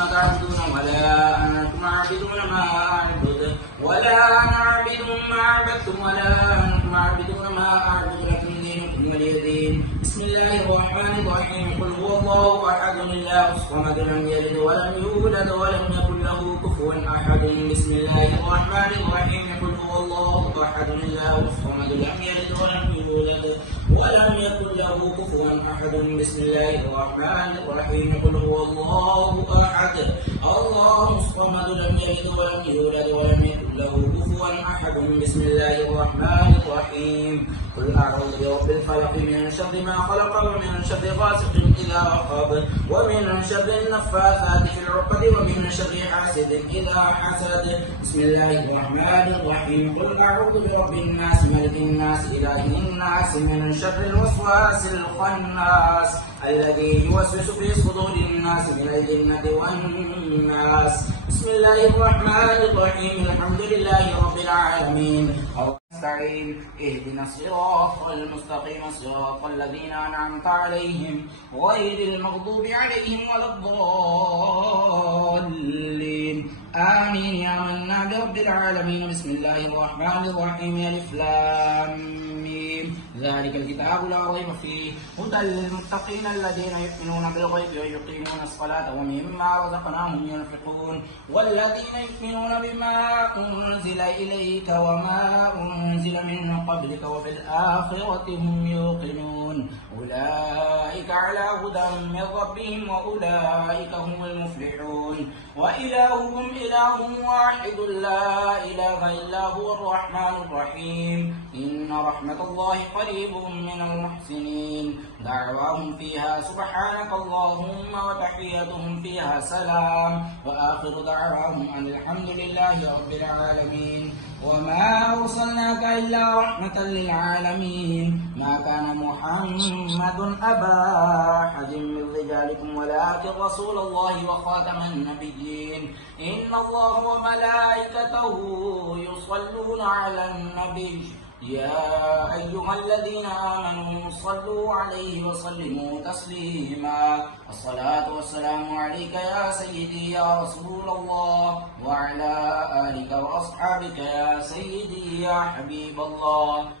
ما تعبدون ولا أنتم عابدون ما أعبد ولا أنا عابد ما عبدتم ولا أنتم عابدون ما أعبد لكم دينكم ولي دين. بسم الله الرحمن الرحيم. قل هو الله أحد الله الصمد لم يلد ولم يولد ولم يكن له كفوا أحد. بسم الله الرحمن الرحيم. قل هو الله أحد الله الصمد لم يلد ولم يولد ولم يكن له كفوا أحد. بسم الله الرحمن الرحيم. قل هو الله أحد الله الصمد لم يلد ولم يولد ولم يكن له كفوا أحد. بسم الله الرحمن الرحيم. قل أعوذ برب الفلق من شر ما خلق ومن شر غاسق إذا وقب ومن شر النفاثات في العقد ومن شر حاسد إذا حسد. بسم الله الرحمن الرحيم. قل أعوذ برب الناس ملك الناس إله الناس من شر الوسواس الخناس الذي يوسوس في صدور الناس من الجنة والناس. بسم الله الرحمن الرحيم. الحمد لله رب العالمين. نستعين. اهدنا الصراط المستقيم صراط الذين أنعمت عليهم غير المغضوب عليهم ولا الضالين. آمين. آمنا برب العالمين. بسم الله الرحمن الرحيم. ألف لام ميم. ذلك الكتاب لا ريب فيه هدى للمتقين الذين يؤمنون بالغيب ويقيمون الصلاة ومما رزقناهم ينفقون والذين يؤمنون بما أنزل إليك وما أنزل من قبلك وبالآخرة هم يوقنون أولئك على هدى من ربهم وأولئك هم المفلحون. وإلهكم إله واحد لا إله إلا هو الرحمن الرحيم. إن رحمة الله قريب من المحسنين. دعواهم فيها سبحانك اللهم وتحيتهم فيها سلام وآخر دعواهم أن الحمد لله رب العالمين. وما أرسلناك إلا رحمة للعالمين. ما كان محمد أبا أحد من رجالكم ولكن رسول الله وخاتم النبيين. إن الله وملائكته يصلون على النبي يا أيها الذين آمنوا صلوا عليه وسلموا تسليما. الصلاة والسلام عليك يا سيدي يا رسول الله وعلى آلك وأصحابك يا سيدي يا حبيب الله.